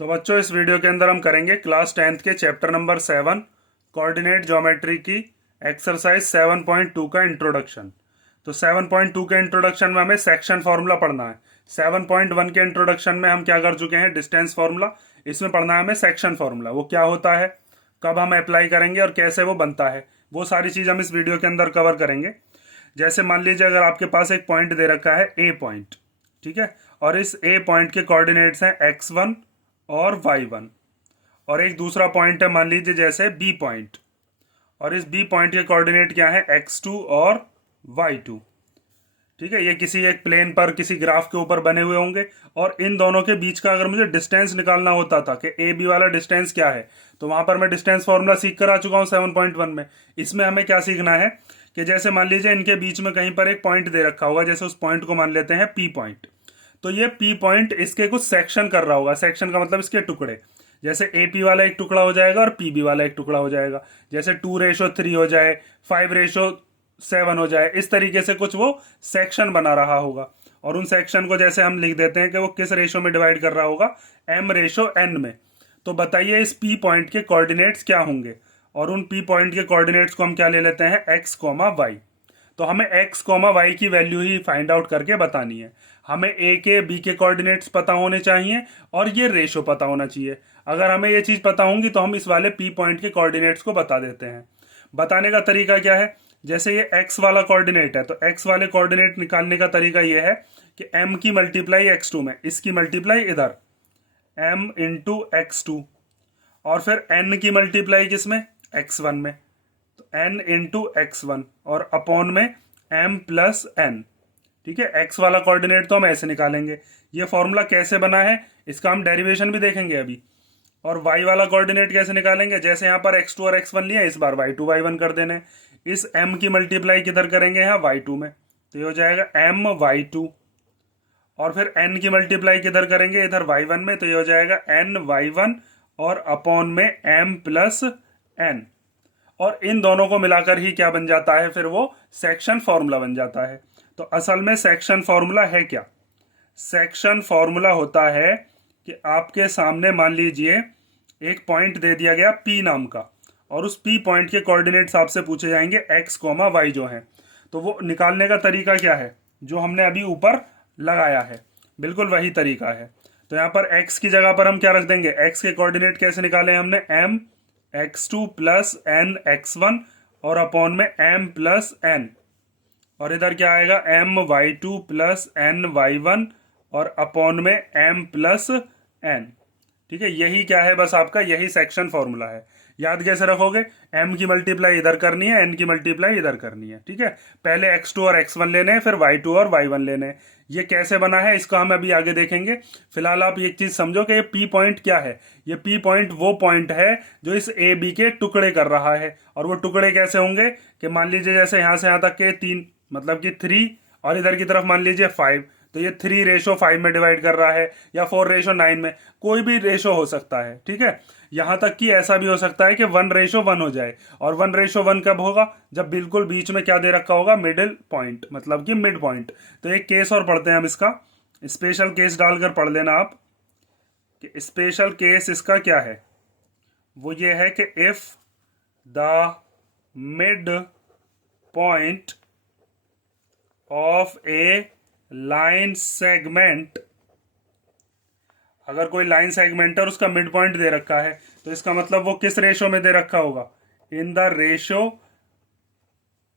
तो बच्चों इस वीडियो के अंदर हम करेंगे क्लास 10th के चैप्टर नंबर 7 कोऑर्डिनेट ज्योमेट्री की एक्सरसाइज 7.2 का इंट्रोडक्शन। तो 7.2 के इंट्रोडक्शन में हमें सेक्शन फार्मूला पढ़ना है। 7.1 के इंट्रोडक्शन में हम क्या कर चुके हैं, डिस्टेंस फार्मूला। इसमें पढ़ना है हमें सेक्शन फार्मूला, वो क्या होता है, कब हम अप्लाई करेंगे और कैसे वो बनता है, वो सारी चीज़ हम इस वीडियो के अंदर कवर करेंगे। जैसे मान लीजिए अगर आपके पास एक पॉइंट दे रखा है ए पॉइंट, ठीक है, और इस ए पॉइंट के कोऑर्डिनेट्स हैं x1 और y1, और एक दूसरा पॉइंट है मान लीजिए जैसे बी पॉइंट, और इस बी पॉइंट के कोऑर्डिनेट क्या है x2 और y2। ठीक है, ये किसी एक प्लेन पर किसी ग्राफ के ऊपर बने हुए होंगे, और इन दोनों के बीच का अगर मुझे डिस्टेंस निकालना होता था कि ए बी वाला डिस्टेंस क्या है, तो वहां पर मैं डिस्टेंस फॉर्मूला सीख कर आ चुका हूं 7.1 में। इसमें हमें क्या सीखना है कि जैसे मान लीजिए इनके बीच में कहीं पर एक पॉइंट दे रखा होगा, जैसे उस पॉइंट को मान लेते हैं पी पॉइंट। तो ये पी पॉइंट इसके कुछ सेक्शन कर रहा होगा, सेक्शन का मतलब इसके टुकड़े, जैसे ए पी वाला एक टुकड़ा हो जाएगा और पी बी वाला एक टुकड़ा हो जाएगा, जैसे 2:3 हो जाए, 5:7 हो जाए, इस तरीके से कुछ वो सेक्शन बना रहा होगा। और उन सेक्शन को जैसे हम लिख देते हैं कि वो किस रेशो में डिवाइड कर रहा होगा, m/n में। तो बताइए इस p पॉइंट के कोऑर्डिनेट्स क्या होंगे, और उन p पॉइंट के कोऑर्डिनेट्स को हम क्या ले लेते हैं, x, y। तो हमें x, y की वैल्यू ही फाइंड आउट करके बतानी है। हमें a के b के कोऑर्डिनेट्स पता होने चाहिए और ये रेशो पता होना चाहिए। अगर हमें ये चीज पता होंगी तो हम इस वाले p पॉइंट के कोऑर्डिनेट्स को बता देते हैं। बताने का तरीका क्या है, जैसे ये x वाला कोऑर्डिनेट है तो x वाले कोऑर्डिनेट निकालने का तरीका ये है कि m की मल्टीप्लाई x2 में, इसकी मल्टीप्लाई इधर m इंटू x2, और फिर n की मल्टीप्लाई किसमें, x1 में, तो n इंटू x1 और अपॉन में m प्लस n। ठीक है, x वाला कोऑर्डिनेट तो हम ऐसे निकालेंगे। ये फॉर्मूला कैसे बना है इसका हम डेरिवेशन भी देखेंगे अभी। और y वाला कोऑर्डिनेट कैसे निकालेंगे, जैसे यहाँ पर x2 और x1 लिया, इस बार y2 y1 कर देने। इस m की मल्टीप्लाई किधर करेंगे, यहाँ y2 में, तो ये हो जाएगा m y2, और फिर n की मल्टीप्लाई किधर करेंगे, इधर y1 में, तो ये हो जाएगा n y1 और अपॉन में m प्लस n। और इन दोनों को मिलाकर ही क्या बन जाता है, फिर वो सेक्शन फॉर्मूला बन जाता है। तो असल में सेक्शन फॉर्मूला है क्या, सेक्शन फॉर्मूला होता है कि आपके सामने मान लीजिए एक पॉइंट दे दिया गया P नाम का, और उस P पॉइंट के कोऑर्डिनेट्स आपसे पूछे जाएंगे x, y जो हैं। तो वो निकालने का तरीका क्या है, जो हमने अभी ऊपर लगाया है, बिल्कुल वही तरीका है। तो यहाँ पर x की जगह पर हम क्या रख देंगे, x के कोऑर्डिनेट कैसे निकाले हमने, m x2 plus n x1 और अपॉन में m प्लस n, और इधर क्या आएगा m y2 plus n y1 और अपॉन में m प्लस n। ठीक है, यही क्या है, बस आपका यही सेक्शन फॉर्मूला है। याद कैसे रखोगे, m की मल्टीप्लाई इधर करनी है, n की मल्टीप्लाई इधर करनी है। ठीक है, पहले x2 और x1 लेने हैं, फिर y2 और y1 लेने हैं। ये कैसे बना है इसका हम अभी आगे देखेंगे। फिलहाल आप एक चीज समझो कि ये p पॉइंट क्या है। ये p पॉइंट वो पॉइंट है जो इस ए बी के टुकड़े कर रहा है। और वो टुकड़े कैसे होंगे कि मान लीजिए जैसे यहां से यहां तक के 3, मतलब कि 3, और इधर की तरफ मान लीजिए 5, तो ये 3:5 में डिवाइड कर रहा है, या 4:9 में, कोई भी रेशो हो सकता है। ठीक है, यहां तक कि ऐसा भी हो सकता है कि 1:1 हो जाए। और 1:1 कब होगा, जब बिल्कुल बीच में क्या दे रखा होगा, मिडिल पॉइंट, मतलब कि मिड पॉइंट। तो एक केस और पढ़ते हैं हम इसका, स्पेशल केस डालकर पढ़ लेना आप कि स्पेशल केस इसका क्या है। वो ये है कि if the mid point of A line segment, अगर कोई लाइन सेगमेंट है और उसका मिड पॉइंट दे रखा है, तो इसका मतलब वो किस रेशो में दे रखा होगा, इन द रेशो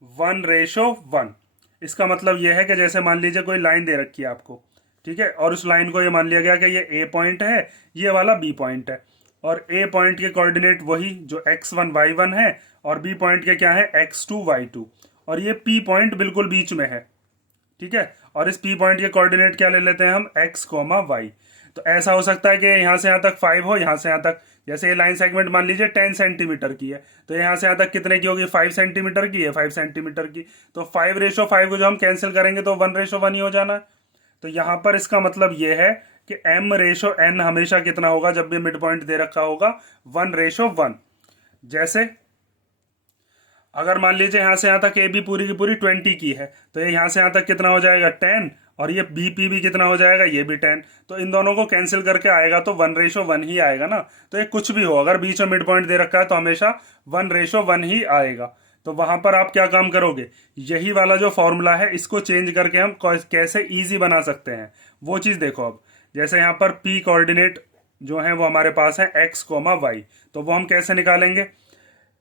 1:1। इसका मतलब यह है कि जैसे मान लीजिए कोई लाइन दे रखी है आपको, ठीक है, और उस लाइन को ये मान लिया गया कि ये ए पॉइंट है, ये वाला बी पॉइंट है, और ए पॉइंट के कोऑर्डिनेट वही जो x1 y1 है, और बी पॉइंट के क्या है x2 y2, और ये पी पॉइंट बिल्कुल बीच में है। ठीक है, और इस पी पॉइंट के कोऑर्डिनेट क्या ले लेते हैं हम, x, y। तो ऐसा हो सकता है कि यहां से यहां तक 5 हो, यहां से यहां तक, जैसे ये लाइन सेगमेंट मान लीजिए 10 सेंटीमीटर की है, तो यहां से यहां तक कितने की होगी, 5 सेंटीमीटर की है, 5 सेंटीमीटर की। तो 5:5 को जो हम कैंसिल करेंगे तो 1:1 ही हो जाना है। तो यहां पर इसका मतलब ये है कि m/n हमेशा कितना होगा, जब भी मिड पॉइंट दे रखा होगा, 1:1। जैसे अगर मान लीजिए यहां से यहां तक ए बी पूरी की पूरी 20 की है, तो ये यहां से यहां तक कितना हो जाएगा, 10, और ये बी पी भी कितना हो जाएगा, ये भी 10। तो इन दोनों को कैंसिल करके आएगा तो 1:1 ही आएगा ना। तो ये कुछ भी हो, अगर बीच में मिड पॉइंट दे रखा है तो हमेशा 1:1 ही आएगा। तो वहां पर आप क्या काम करोगे, यही वाला जो फॉर्मूला है इसको चेंज करके हम कैसे इजी बना सकते हैं वो चीज देखो। अब जैसे यहाँ पर पी कोऑर्डिनेट जो है वो हमारे पास है x, y, तो वो हम कैसे निकालेंगे।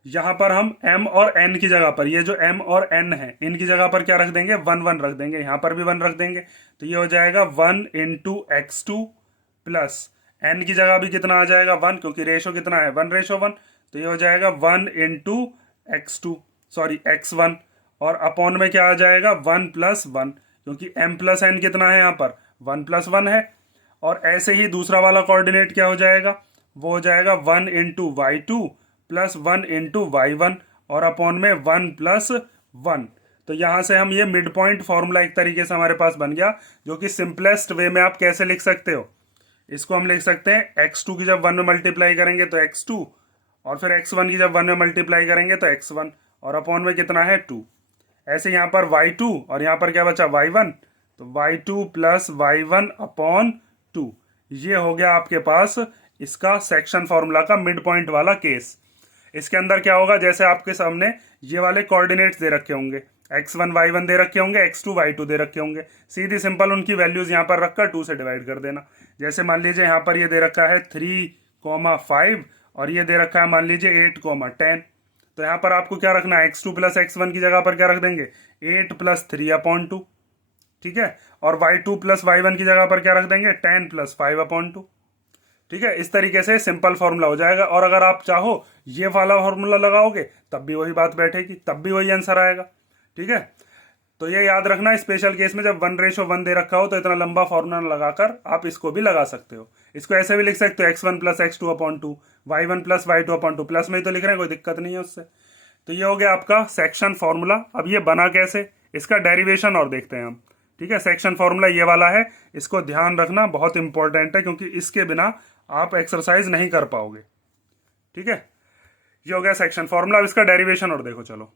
यहां पर हम m और n की जगह पर, ये जो m और n है इनकी जगह पर क्या रख देंगे, 1 रख देंगे, यहां पर भी 1 रख देंगे। तो ये हो जाएगा 1 इंटू x2 प्लस n की जगह भी कितना आ जाएगा 1, क्योंकि रेशो कितना है 1:1। तो ये हो जाएगा 1 इंटू x2 सॉरी x1, और अपॉन में क्या आ जाएगा 1 प्लस 1, क्योंकि m प्लस n कितना है यहाँ पर 1 प्लस 1 है। और ऐसे ही दूसरा वाला कोऑर्डिनेट क्या हो जाएगा, वो हो जाएगा 1 into y2 plus 1 into y1 और अपॉन में 1 प्लस 1। तो यहां से हम ये मिड पॉइंट फॉर्मूला एक तरीके से हमारे पास बन गया, जो कि सिंपलेस्ट वे में आप कैसे लिख सकते हो, इसको हम लिख सकते हैं x2 की जब 1 में मल्टीप्लाई करेंगे तो x2, और फिर x1 की जब 1 में मल्टीप्लाई करेंगे तो x1, और अपॉन में कितना है 2। ऐसे यहाँ पर y2 और यहाँ पर क्या बचा y1, तो y2 प्लस y1 अपॉन 2। ये हो गया आपके पास इसका सेक्शन फॉर्मूला का मिड पॉइंट वाला केस। इसके अंदर क्या होगा, जैसे आपके सामने ये वाले कोऑर्डिनेट्स दे रखे होंगे, x1 y1 दे रखे होंगे, x2 y2 दे रखे होंगे, सीधी सिंपल उनकी वैल्यूज यहाँ पर रखकर 2 से डिवाइड कर देना। जैसे मान लीजिए यहाँ पर ये दे रखा है 3, 5 और ये दे रखा है मान लीजिए 8, 10। तो यहाँ पर आपको क्या रखना है, x2 प्लस x1 की जगह पर क्या रख देंगे 8 प्लस 3/2, ठीक है। और y2 प्लस y1 की जगह पर क्या रख देंगे 10 प्लस 5/2, ठीक है। इस तरीके से सिंपल फॉर्मूला हो जाएगा। और अगर आप चाहो ये वाला फॉर्मूला लगाओगे तब भी वही बात बैठेगी, तब भी वही आंसर आएगा, ठीक है। तो ये याद रखना, स्पेशल केस में जब 1:1 दे रखा हो तो इतना लंबा फॉर्मूला लगाकर आप इसको भी लगा सकते हो। इसको ऐसे भी लिख सकते हो x1 plus x2/2, y1 plus y2/2, plus में ही तो लिख रहे हैं, कोई दिक्कत नहीं है उससे। तो ये हो गया आपका सेक्शन फॉर्मूला। अब ये बना कैसे, इसका डेरिवेशन और देखते हैं हम, ठीक है। सेक्शन फॉर्मूला ये वाला है, इसको ध्यान रखना, बहुत इंपॉर्टेंट है, क्योंकि इसके बिना आप एक्सरसाइज नहीं कर पाओगे, ठीक है। ये हो गया सेक्शन फॉर्मूला। अब इसका डेरिवेशन और देखो चलो।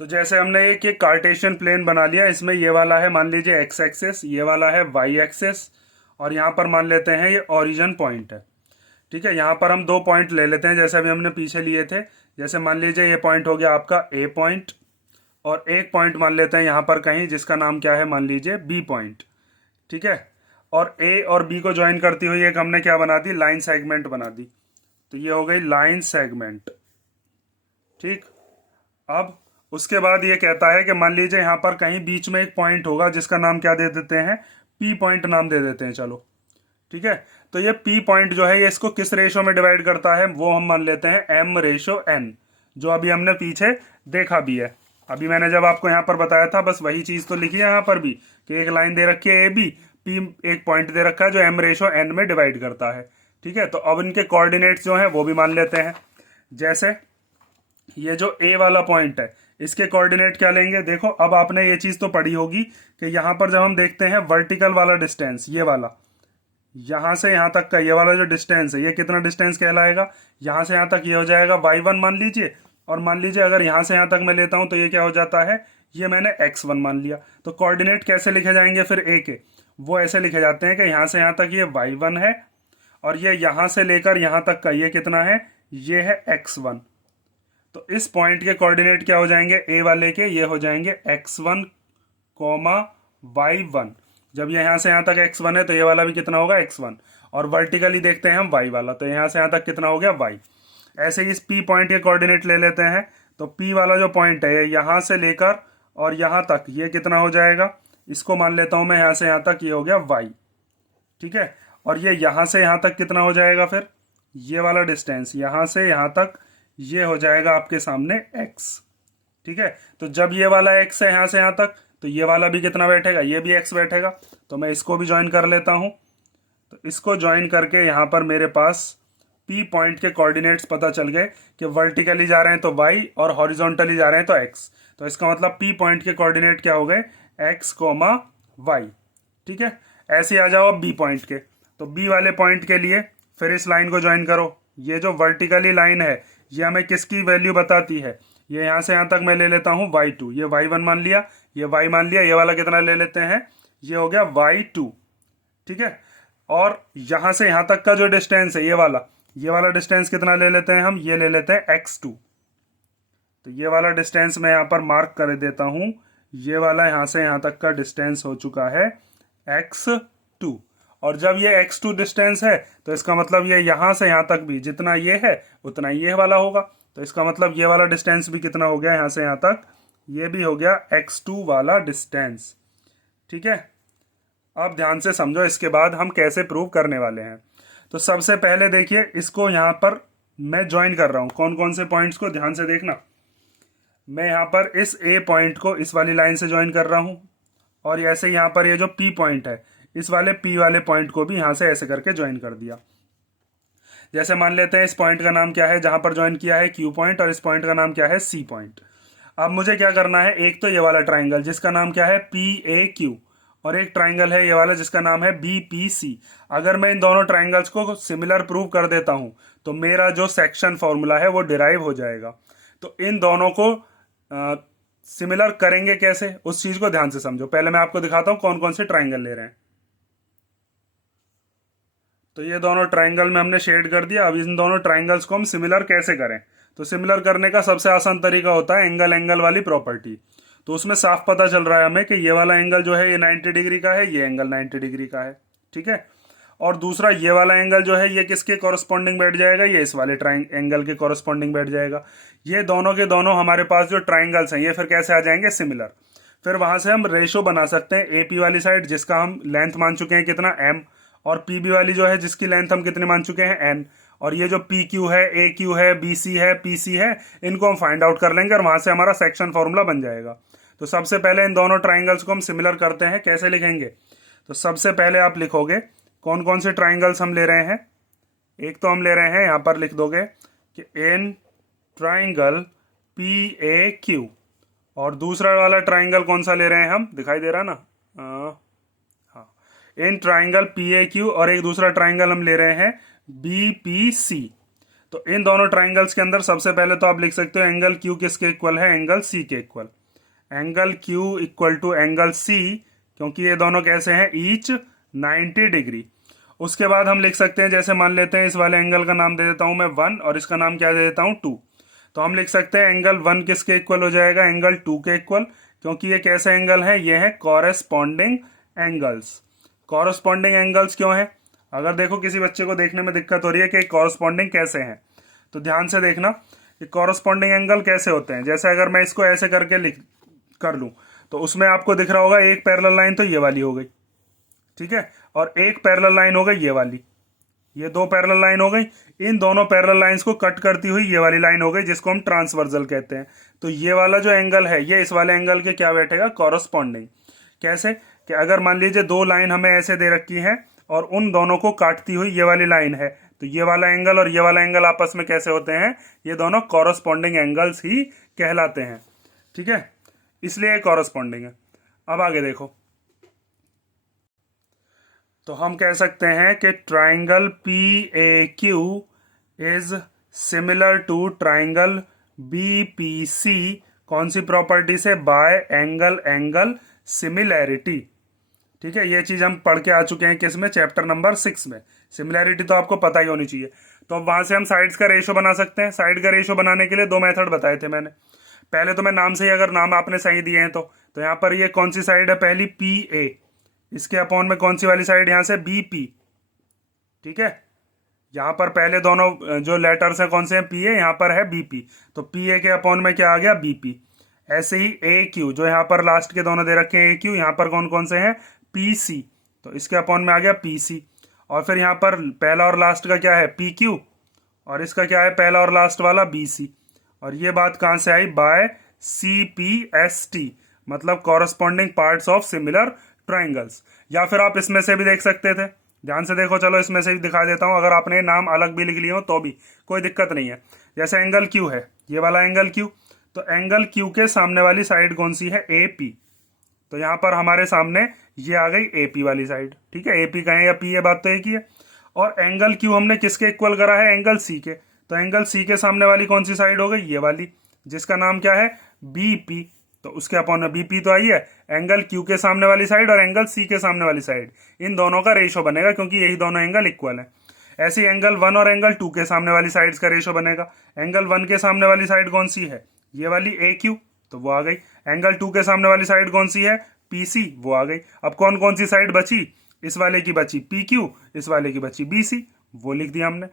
तो जैसे हमने एक ये कार्टेशियन प्लेन बना लिया, इसमें ये वाला है मान लीजिए x एक्सेस, ये वाला है y एक्सेस, और यहाँ पर मान लेते हैं ये ओरिजिन पॉइंट है, ठीक है। यहाँ पर हम 2 पॉइंट ले लेते हैं जैसे अभी हमने पीछे लिए थे। जैसे मान लीजिए ये पॉइंट हो गया आपका a पॉइंट, और एक पॉइंट मान लेते हैं यहाँ पर कहीं जिसका नाम क्या है, मान लीजिए b पॉइंट, ठीक है। और a और b को ज्वाइन करती हुई एक हमने क्या बना दी, लाइन सेगमेंट बना दी। तो ये हो गई लाइन सेगमेंट, ठीक। अब उसके बाद ये कहता है कि मान लीजिए यहाँ पर कहीं बीच में एक पॉइंट होगा जिसका नाम क्या दे देते हैं, p पॉइंट नाम दे देते हैं, चलो ठीक है। तो ये p पॉइंट जो है ये इसको किस रेशो में डिवाइड करता है, वो हम मान लेते हैं m/n, जो अभी हमने पीछे देखा भी है। अभी मैंने जब आपको यहाँ पर बताया था बस वही चीज तो लिखी है यहाँ पर भी, कि एक लाइन दे रखी है AB, p एक पॉइंट दे रखा है जो m/n में डिवाइड करता है, ठीक है। तो अब इनके कोऑर्डिनेट्स जो हैं वो भी मान लेते हैं। जैसे ये जो A वाला पॉइंट है इसके कोऑर्डिनेट क्या लेंगे, देखो अब आपने ये चीज तो पढ़ी होगी कि यहाँ पर जब हम देखते हैं वर्टिकल वाला डिस्टेंस, ये वाला यहाँ से यहाँ तक का ये वाला जो डिस्टेंस है ये कितना डिस्टेंस कहलाएगा, यहाँ से यहाँ तक ये हो जाएगा y1 मान लीजिए, और मान लीजिए अगर यहाँ से यहाँ तक मैं लेता हूँ तो ये क्या हो जाता है, ये मैंने x1 मान लिया। तो कोऑर्डिनेट कैसे लिखे जाएंगे फिर A के, वो ऐसे लिखे जाते हैं कि यहाँ से यहाँ तक ये y1 है, और ये यहाँ से लेकर यहाँ तक का ये कितना है, ये है x1। तो इस पॉइंट के कोऑर्डिनेट क्या हो जाएंगे A वाले के, ये हो जाएंगे x1, y1। जब ये यहाँ से यहाँ तक x1 है तो ये वाला भी कितना होगा x1, और वर्टिकली देखते हैं हम y वाला, तो यहाँ से यहाँ तक कितना हो गया y। ऐसे ही इस P पॉइंट के कोऑर्डिनेट ले लेते हैं, तो P वाला जो पॉइंट है यहाँ से लेकर और यहाँ तक ये कितना हो जाएगा, इसको मान लेता हूँ मैं यहाँ से यहाँ तक, ये हो गया y, ठीक है। और ये यहाँ से यहाँ तक कितना हो जाएगा, फिर ये वाला डिस्टेंस यहाँ से यहाँ तक ये हो जाएगा आपके सामने x, ठीक है। तो जब ये वाला x है यहाँ से यहाँ तक, तो ये वाला भी कितना बैठेगा, ये भी x बैठेगा। तो मैं इसको भी ज्वाइन कर लेता हूँ। तो इसको ज्वाइन करके यहाँ पर मेरे पास P पॉइंट के कोऑर्डिनेट्स पता चल गए कि वर्टिकली जा रहे हैं तो y और हॉरिजॉन्टली जा रहे हैं तो x। तो इसका मतलब P पॉइंट के कोऑर्डिनेट क्या हो गए, x, y, ठीक है। ऐसे ही आ जाओ अब B पॉइंट के। तो B वाले पॉइंट के लिए फिर इस लाइन को ज्वाइन करो। ये जो वर्टिकली लाइन है ये हमें किसकी वैल्यू बताती है, ये यहाँ से यहाँ तक मैं ले लेता हूँ y2, ये y1 मान लिया, ये y मान लिया, ये वाला कितना ले लेते हैं, ये हो गया y2, ठीक है। और यहां से यहां तक का जो डिस्टेंस है ये वाला डिस्टेंस कितना ले लेते हैं हम, ये ले लेते हैं x2। तो ये वाला डिस्टेंस मैं यहां पर मार्क कर देता हूं, ये वाला यहां से यहां तक का डिस्टेंस हो चुका है x2। और जब ये x2 डिस्टेंस है तो इसका मतलब ये यहां से यहां तक भी जितना ये है उतना ये वाला होगा। तो इसका मतलब ये वाला डिस्टेंस भी कितना हो गया यहां से यहां तक, ये भी हो गया x2 वाला डिस्टेंस, ठीक है। अब ध्यान से समझो इसके बाद हम कैसे प्रूव करने वाले हैं। तो सबसे पहले देखिए, इसको यहां पर मैं ज्वाइन कर रहा हूं, कौन कौन से पॉइंट्स को ध्यान से देखना। मैं यहां पर इस ए पॉइंट को इस वाली लाइन से ज्वाइन कर रहा हूं, और ऐसे यहां पर ये जो पी पॉइंट है इस वाले पी वाले पॉइंट को भी यहां से ऐसे करके ज्वाइन कर दिया। जैसे मान लेते हैं इस पॉइंट का नाम क्या है जहां पर ज्वाइन किया है, क्यू पॉइंट, और इस पॉइंट का नाम क्या है, सी पॉइंट। अब मुझे क्या करना है, एक तो ये वाला ट्राइंगल जिसका नाम क्या है, पी ए क्यू, और एक ट्राइंगल है ये वाला जिसका नाम है बी पी सी। अगर मैं इन दोनों ट्राइंगल्स को सिमिलर प्रूव कर देता हूं तो मेरा जो सेक्शन फॉर्मूला है वो डिराइव हो जाएगा। तो इन दोनों को सिमिलर करेंगे कैसे, उस चीज को ध्यान से समझो। पहले मैं आपको दिखाता हूं कौन कौन से ट्राइंगल ले रहे हैं। तो ये दोनों ट्राइंगल में हमने शेड कर दिया। अब इन दोनों ट्राइंगल्स को हम सिमिलर कैसे करें, तो सिमिलर करने का सबसे आसान तरीका होता है एंगल एंगल वाली प्रॉपर्टी। तो उसमें साफ पता चल रहा है हमें कि ये वाला एंगल जो है ये 90 डिग्री का है, ये एंगल 90 डिग्री का है, ठीक है। और दूसरा ये वाला एंगल जो है ये किसके कॉरस्पॉन्डिंग बैठ जाएगा, ये इस वाले एंगल के कॉरस्पॉन्डिंग बैठ जाएगा। ये दोनों के दोनों हमारे पास जो ट्राइंगल्स हैं ये फिर कैसे आ जाएंगे, सिमिलर। फिर वहां से हम रेशो बना सकते हैं एपी वाली साइड जिसका हम लेंथ मान चुके हैं कितना, m, और पीबी वाली जो है जिसकी लेंथ हम कितने मान चुके हैं, n। और ये जो पी क्यू है, ए क्यू है, बी सी है, पी सी है, इनको हम फाइंड आउट कर लेंगे और वहां से हमारा सेक्शन फॉर्मूला बन जाएगा। तो सबसे पहले इन दोनों ट्राइंगल्स को हम सिमिलर करते हैं, कैसे लिखेंगे। तो सबसे पहले आप लिखोगे कौन कौन से ट्राइंगल्स हम ले रहे हैं। एक तो हम ले रहे हैं, यहां पर लिख दोगे कि in triangle P A Q, और दूसरा वाला ट्राइंगल कौन सा ले रहे हैं हम, दिखाई दे रहा ना, हाँ, in triangle P A Q, और एक दूसरा ट्राइंगल हम ले रहे हैं बी पी सी। तो इन दोनों ट्राइंगल्स के अंदर सबसे पहले तो आप लिख सकते हो एंगल क्यू किसके इक्वल है, एंगल सी के equal. Angle Q equal to angle C, क्योंकि ये दोनों कैसे हैं, ईच 90 डिग्री। उसके बाद हम लिख सकते हैं, जैसे मान लेते हैं इस वाले एंगल का नाम दे देता हूं मैं 1 और इसका नाम क्या दे देता हूं 2। तो हम लिख सकते हैं एंगल 1 किसके इक्वल हो जाएगा, एंगल 2 के इक्वल, क्योंकि ये कैसे एंगल है, ये है कॉरेस्पॉन्डिंग एंगल्स। कॉरेस्पॉन्डिंग एंगल्स क्यों है, अगर देखो किसी बच्चे को देखने में दिक्कत हो रही है कि कॉरेस्पॉन्डिंग कैसे हैं, तो ध्यान से देखना कि कॉरेस्पॉन्डिंग एंगल कैसे होते हैं। जैसे अगर मैं इसको ऐसे करके कर लूं तो उसमें आपको दिख रहा होगा एक पैरेलल लाइन तो ये वाली हो गई, ठीक है, और एक पैरेलल लाइन हो गई ये वाली, ये दो पैरेलल लाइन हो गई। इन दोनों पैरेलल लाइंस को कट करती हुई ये वाली लाइन हो गई जिसको हम ट्रांसवर्सल कहते हैं। तो ये वाला जो एंगल है ये इस वाले एंगल के क्या बैठेगा, कॉरेस्पॉन्डिंग। कैसे कि अगर मान लीजिए दो लाइन हमें ऐसे दे रखी है और उन दोनों को काटती हुई ये वाली लाइन है, तो ये वाला एंगल और ये वाला एंगल आपस में कैसे होते हैं, ये दोनों कॉरेस्पॉन्डिंग एंगल्स ही कहलाते हैं, ठीक है, इसलिए कॉरेस्पॉन्डिंग है। अब आगे देखो, तो हम कह सकते हैं कि triangle P A Q is similar to triangle B P C, कौन सी प्रॉपर्टी से, बाय एंगल एंगल सिमिलैरिटी, ठीक है। ये चीज हम पढ़ के आ चुके हैं किसमें, चैप्टर नंबर 6 में। सिमिलैरिटी तो आपको पता ही होनी चाहिए। तो अब वहां से हम साइड्स का रेशो बना सकते हैं। साइड का रेशो बनाने के लिए दो मेथड बताए थे मैंने। पहले तो मैं नाम से ही, अगर नाम आपने सही दिए हैं तो यहाँ पर ये कौन सी साइड है, पहली पी ए, इसके अपॉन में कौन सी वाली साइड, यहां से बी पी, ठीक है। यहां पर पहले दोनों जो लेटर्स हैं कौन से हैं, पी ए, यहां पर है बी पी, तो पी ए के अपॉन में क्या आ गया, बी पी। ऐसे ही ए क्यू, जो यहाँ पर लास्ट के दोनों दे रखे हैं ए क्यू, यहाँ पर कौन कौन से हैं, पी सी, तो इसके अपॉन में आ गया पी सी। और फिर यहाँ पर पहला और लास्ट का क्या है, पी क्यू, और इसका क्या है, पहला और लास्ट वाला बी सी। और ये बात कहां से आई, by C P S T, मतलब corresponding parts of similar triangles. या फिर आप इसमें से भी देख सकते थे, ध्यान से देखो, चलो इसमें से भी दिखा देता हूं, अगर आपने नाम अलग भी लिख लिए हो तो भी कोई दिक्कत नहीं है। जैसे एंगल क्यू है, ये वाला एंगल क्यू, तो एंगल क्यू के सामने वाली साइड कौन सी है, ए पी। तो यहां पर हमारे सामने ये आ गई ए पी वाली साइड, ठीक है। ए पी कहें या पी, ये बात तो एक ही है। और एंगल क्यू हमने किसके इक्वल करा है, एंगल सी के, तो एंगल सी के सामने वाली कौन सी साइड हो गई, ये वाली, जिसका नाम क्या है, बी पी। तो तो उसके अपॉन में बीपी तो आई है, एंगल क्यू के सामने वाली साइड और एंगल सी के सामने वाली साइड, इन दोनों का रेशो बनेगा क्योंकि यही दोनों एंगल इक्वल है। ऐसे ही एंगल 1 और एंगल 2 के सामने वाली साइड्स का रेशो बनेगा। एंगल 1 के सामने वाली साइड कौन सी है, ये वाली ए क्यू, तो वो आ गई। एंगल 2 के सामने वाली साइड कौन सी है, पी सी, वो आ गई। अब कौन कौन सी साइड बची, इस वाले की बची पी क्यू, इस वाले की बची बी सी, वो लिख दिया हमने।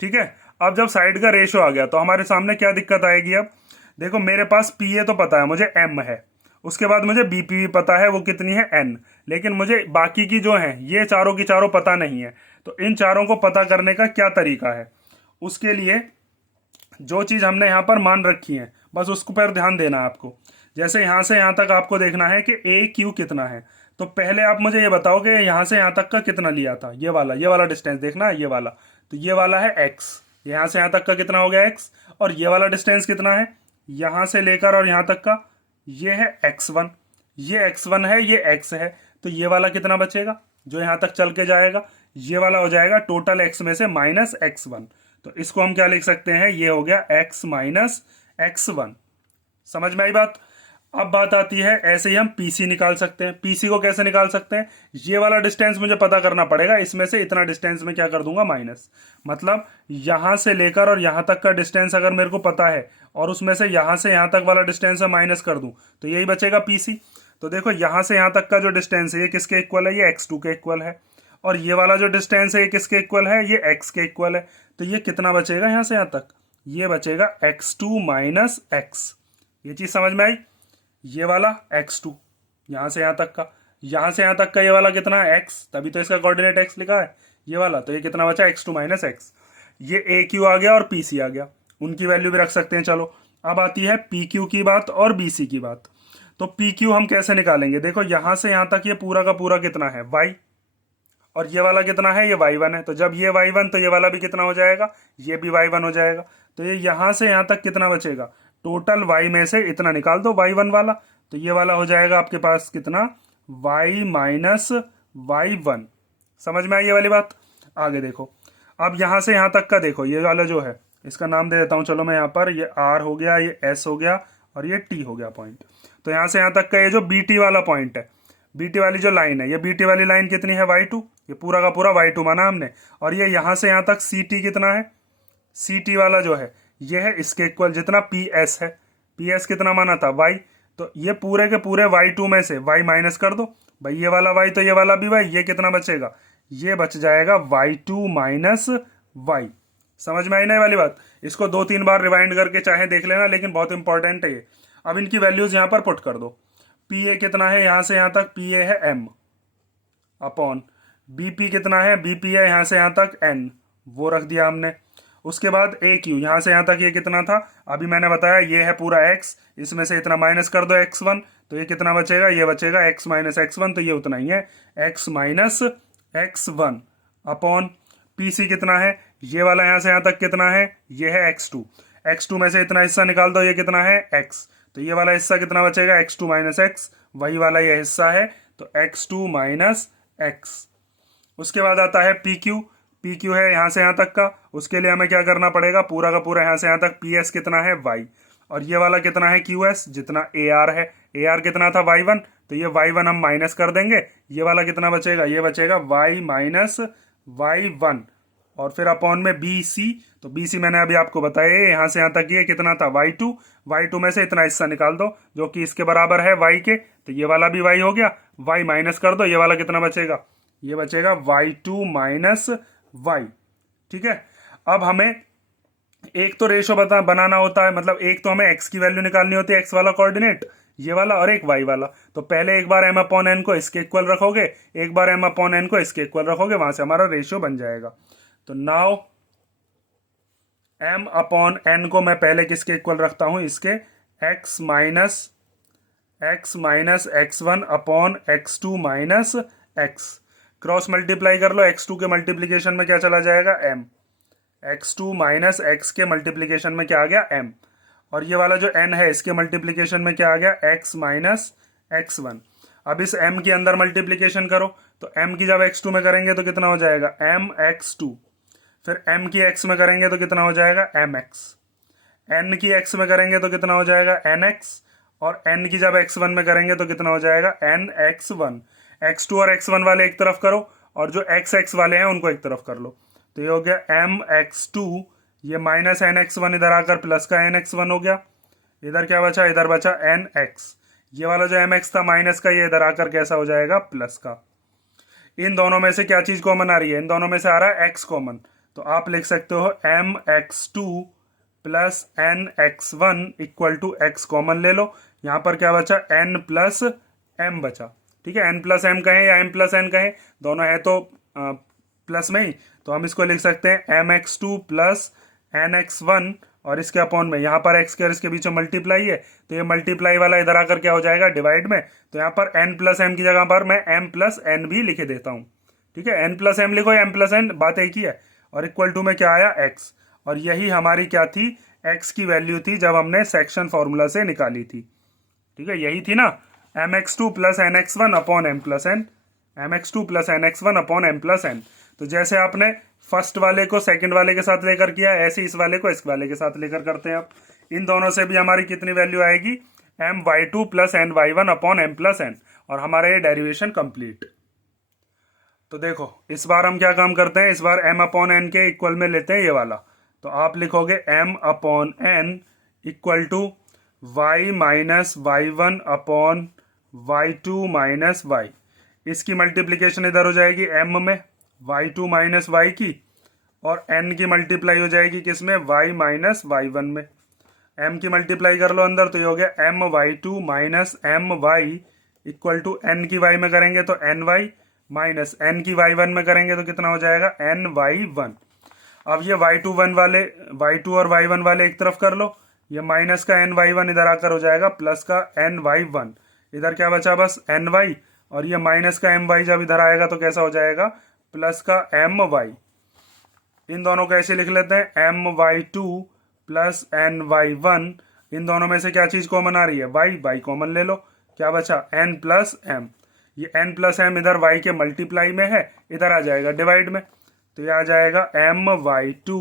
ठीक है, अब जब साइड का रेशो आ गया तो हमारे सामने क्या दिक्कत आएगी। अब देखो मेरे पास पी ए तो पता है, मुझे एम है, उसके बाद मुझे बी पी भी पता है, वो कितनी है एन, लेकिन मुझे बाकी की जो है ये चारों की चारों पता नहीं है। तो इन चारों को पता करने का क्या तरीका है, उसके लिए जो चीज़ हमने यहाँ पर मान रखी है बस उसको पर ध्यान देना है आपको। जैसे यहाँ से यहाँ तक आपको देखना है कि ए क्यू कितना है, तो पहले आप मुझे ये बताओ कि यहाँ से यहाँ तक का कितना लिया था, ये वाला डिस्टेंस देखना है, ये वाला, तो ये वाला है एक्स, यहाँ से यहाँ तक का कितना हो गया एक्स, और ये वाला डिस्टेंस कितना है यहाँ से लेकर और यहाँ तक का, ये है x1, ये x1 है, ये x है, तो ये वाला कितना बचेगा जो यहाँ तक चल के जाएगा, ये वाला हो जाएगा टोटल x में से माइनस x1। तो इसको हम क्या लिख सकते हैं, ये हो गया x माइनस x1। समझ में आई बात। अब बात आती है, ऐसे ही हम पीसी निकाल सकते हैं। पीसी को कैसे निकाल सकते हैं, ये वाला डिस्टेंस मुझे पता करना पड़ेगा, इसमें से इतना डिस्टेंस में क्या कर दूंगा माइनस, मतलब यहां से लेकर और यहां तक का डिस्टेंस अगर मेरे को पता है और उसमें से यहां से यहां तक वाला डिस्टेंस है माइनस कर दूं तो यही बचेगा पीसी। तो देखो यहां से यहां तक का जो डिस्टेंस है ये किसके इक्वल है, ये x2 के इक्वल है, और ये वाला जो डिस्टेंस है ये किसके इक्वल है, ये x के इक्वल है। तो ये कितना बचेगा यहाँ से यहाँ तक, ये बचेगा x2 माइनस x। ये चीज समझ में आई। ये वाला x2 यहाँ से यहाँ तक का, यहाँ से यहाँ तक का ये वाला कितना है x, तभी तो इसका कोऑर्डिनेट x लिखा है ये वाला, तो ये कितना बचा x2 माइनस x। ये ए क्यू आ गया और pc आ गया, उनकी वैल्यू भी रख सकते हैं। चलो अब आती है पी क्यू की बात और bc की बात। तो पी क्यू हम कैसे निकालेंगे, देखो यहाँ से यहाँ तक ये पूरा का पूरा कितना है y, और ये वाला कितना है, ये y1 है, तो जब ये y1 तो ये वाला भी कितना हो जाएगा, ये भी y1 हो जाएगा। तो ये यहाँ से यहाँ तक कितना बचेगा, टोटल y में से इतना निकाल दो y1 वाला, तो ये वाला हो जाएगा आपके पास कितना, y माइनस y1। समझ में आई ये वाली बात। आगे देखो, अब यहाँ से यहाँ तक का देखो, ये वाला जो है इसका नाम दे देता हूँ चलो मैं यहाँ पर, ये r हो गया, ये s हो गया और ये t हो गया पॉइंट। तो यहाँ से यहाँ तक का ये जो bt वाला पॉइंट है, bt वाली जो लाइन है, ये bt वाली लाइन कितनी है y2, ये पूरा का पूरा y2 माना हमने, और ये यहाँ से यहाँ तक ct कितना है, ct वाला जो है ये है इसके इक्वल जितना ps है, ps कितना माना था y, तो ये पूरे के पूरे y2 में से y माइनस कर दो भाई, ये वाला y तो ये वाला भी y, ये कितना बचेगा, ये बच जाएगा y2 माइनस y। समझ में आई ना वाली बात। इसको 2-3 बार रिवाइंड करके चाहे देख लेना, लेकिन बहुत इंपॉर्टेंट है ये। अब इनकी वैल्यूज यहाँ पर पुट कर दो, पी ए कितना है यहाँ से यहाँ तक, पी ए है m अपॉन बी पी कितना है, बी पी है यहाँ से यहाँ तक n, वो रख दिया हमने। उसके बाद ए क्यू यहाँ से यहाँ तक ये कितना था, अभी मैंने बताया ये है पूरा x, इसमें से इतना माइनस कर दो x1, तो ये कितना बचेगा, ये बचेगा x माइनस x1, तो ये उतना ही है x minus x1 upon P C कितना है, ये वाला यहाँ से यहाँ तक कितना है, ये है x2, x2 में से इतना हिस्सा निकाल दो, ये कितना है x, तो ये वाला हिस्सा कितना बचेगा x2 माइनस x, वही वाला ये हिस्सा है, तो x2 माइनस x। उसके बाद आता है पी क्यू, पी क्यू है यहाँ से यहाँ तक का, उसके लिए हमें क्या करना पड़ेगा, पूरा का पूरा यहाँ से यहाँ तक पी एस कितना है y, और ये वाला कितना है क्यू एस, जितना ए आर है, ए आर कितना था y1, तो ये y1 हम माइनस कर देंगे, ये वाला कितना बचेगा, ये बचेगा y माइनस y1, और फिर अपॉन में बी सी, तो बी सी मैंने अभी आपको बताया यहाँ से यहाँ तक ये कितना था y2, y2 में से इतना हिस्सा निकाल दो जो कि इसके बराबर है y के, तो ये वाला भी y हो गया, y माइनस कर दो, ये वाला कितना बचेगा, ये बचेगा y2 माइनस y। ठीक है, अब हमें एक तो रेशो बनाना होता है, मतलब एक तो हमें x की वैल्यू निकालनी होती है, x वाला कोऑर्डिनेट ये वाला, और एक y वाला। तो पहले एक बार m अपॉन n को इसके इक्वल रखोगे, एक बार m अपॉन n को इसके इक्वल रखोगे, वहां से हमारा रेशियो बन जाएगा। तो नाउ m अपॉन n को मैं पहले किसके इक्वल रखता हूं, इसके x minus x1 upon x2 minus x, cross multiply कर लो, x2 के मल्टीप्लीकेशन में क्या चला जाएगा m, x2 माइनस x के मल्टीप्लीकेशन में क्या आ गया m, और ये वाला जो n है इसके मल्टीप्लीकेशन में क्या आ गया x माइनस x1। अब इस m के अंदर मल्टीप्लीकेशन करो, तो m की जब x2 में करेंगे तो कितना हो जाएगा m x2, फिर m की x में करेंगे तो कितना हो जाएगा m x, n की x में करेंगे तो कितना हो जाएगा n x, और n की जब x1 में करेंगे तो कितना हो जाएगा n x1। x2 और x1 वाले एक तरफ करो और जो x वाले हैं उनको एक तरफ कर लो। तो ये हो गया m x2, ये माइनस n x1 इधर आकर प्लस का n x1 हो गया। इधर क्या बचा, इधर बचा n x। ये वाला जो m x था माइनस का, ये इधर आकर कैसा हो जाएगा, प्लस का। इन दोनों में से क्या चीज कॉमन आ रही है, इन दोनों में से आ रहा है x कॉमन। तो आप लिख सकते हो m x2 plus n x1 equal to x common ले लो। यहाँ पर क्या बचा, n प्लस m बचा। ठीक है, n प्लस m कहें या m प्लस n कहें, दोनों है तो प्लस में ही, तो हम इसको लिख सकते हैं m x2 plus n x1 और इसके अपॉन में यहाँ पर x के और इसके बीच में मल्टीप्लाई है, तो ये मल्टीप्लाई वाला इधर आकर क्या हो जाएगा, डिवाइड में। तो यहाँ पर n प्लस m की जगह पर मैं m प्लस n भी लिख देता हूँ। ठीक है, n प्लस m लिखो या m प्लस n, बात एक ही है। और इक्वल टू में क्या आया, x। और यही हमारी क्या थी, x की वैल्यू थी जब हमने सेक्शन फॉर्मूला से निकाली थी। ठीक है, यही थी ना, mx2 plus nx1 upon m plus n, mx2 plus nx1 upon m plus n। तो जैसे आपने फर्स्ट वाले को सेकंड वाले के साथ लेकर किया, ऐसे इस वाले को इस वाले के साथ लेकर करते हैं आप। इन दोनों से भी हमारी कितनी वैल्यू आएगी, my2 plus ny1 upon m plus n, और हमारा ये डेरिवेशन कंप्लीट। तो देखो इस बार हम क्या काम करते हैं, इस बार m अपॉन n के इक्वल में लेते हैं ये वाला। तो आप लिखोगे m upon n equal to y minus y1 upon y2 minus y। इसकी मल्टीप्लीकेशन इधर हो जाएगी m में, y2 माइनस y की, और n की मल्टीप्लाई हो जाएगी किसमें, y माइनस y1 में। m की मल्टीप्लाई कर लो अंदर, तो ये हो गया m y2 minus m y equal to n की y में करेंगे तो n y माइनस n की y1 में करेंगे तो कितना हो जाएगा, n y1। अब ये y2 वाले, y2 और y1 वाले एक तरफ कर लो, ये माइनस का n y1 इधर आकर हो जाएगा प्लस का n y1। इधर क्या बचा, बस n y, और ये माइनस का m y जब इधर आएगा तो कैसा हो जाएगा, प्लस का m y। इन दोनों को ऐसे लिख लेते हैं m y2 plus n y1। इन दोनों में से क्या चीज कॉमन आ रही है, y कॉमन ले लो, क्या बचा n प्लस m। ये n प्लस m इधर y के मल्टीप्लाई में है, इधर आ जाएगा डिवाइड में। तो ये आ जाएगा m y2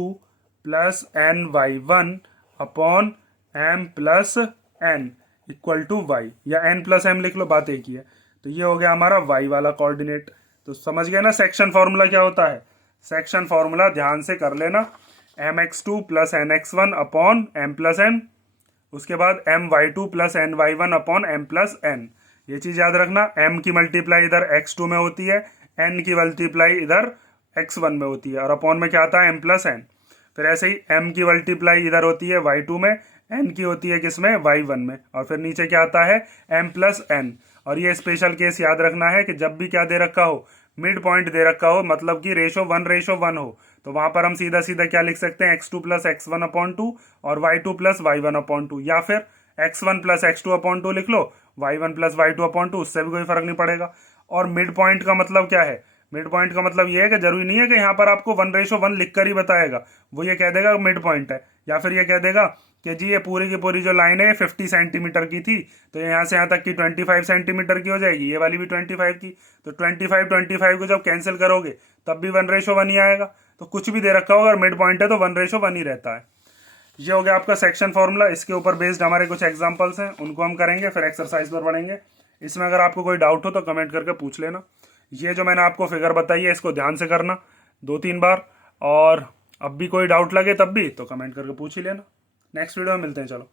plus n y1 upon m plus n equal to y, या n प्लस m लिख लो, बात एक ही है। तो ये हो गया हमारा y वाला कोऑर्डिनेट। तो समझ गए ना सेक्शन फॉर्मूला क्या होता है। सेक्शन फॉर्मूला ध्यान से कर लेना, mx2 plus nx1 upon m plus n, उसके बाद my2 plus ny1 upon m plus n। ये चीज याद रखना, m की मल्टीप्लाई इधर x2 में होती है, n की मल्टीप्लाई इधर x1 में होती है, और अपॉन में क्या आता है, m प्लस n। फिर ऐसे ही m की मल्टीप्लाई इधर होती है y2 में, n की होती है किसमें, y1 में, और फिर नीचे क्या आता है, m प्लस n। और ये स्पेशल केस याद रखना है कि जब भी क्या दे रखा हो, मिड पॉइंट दे रखा हो, मतलब कि रेशो 1:1 हो, तो वहां पर हम सीधा सीधा क्या लिख सकते हैं, x2 प्लस x1 अपॉन 2 और y2 प्लस y1 अपॉन 2, या फिर x1 प्लस x2 अपॉन 2 लिख लो, y1 प्लस y2 अपॉन 2, उससे भी कोई फर्क नहीं पड़ेगा। और मिड पॉइंट का मतलब क्या है, मिड पॉइंट का मतलब ये है कि जरूरी नहीं है कि यहाँ पर आपको 1:1 लिख कर ही बताएगा, वो ये कह देगा मिड पॉइंट है, या फिर ये कह देगा कि जी ये पूरी की पूरी जो लाइन है 50 सेंटीमीटर की थी, तो यहाँ से यहाँ तक की 25 सेंटीमीटर की हो जाएगी, ये वाली भी 25 की। तो 25 को जब कैंसिल करोगे तब भी 1:1 ही आएगा। तो कुछ भी दे रखा होगा, अगर मिड पॉइंट है तो 1:1 ही रहता है। ये हो गया आपका सेक्शन फॉर्मूला। इसके ऊपर बेस्ड हमारे कुछ एग्जाम्पल्स हैं, उनको हम करेंगे, फिर एक्सरसाइज पर बढ़ेंगे। इसमें अगर आपको कोई डाउट हो तो कमेंट करके पूछ लेना। ये जो मैंने आपको फिगर बताई है इसको ध्यान से करना 2-3 बार, और अब भी कोई डाउट लगे तब भी तो कमेंट करके पूछ ही लेना। नेक्स्ट वीडियो में मिलते हैं, चलो।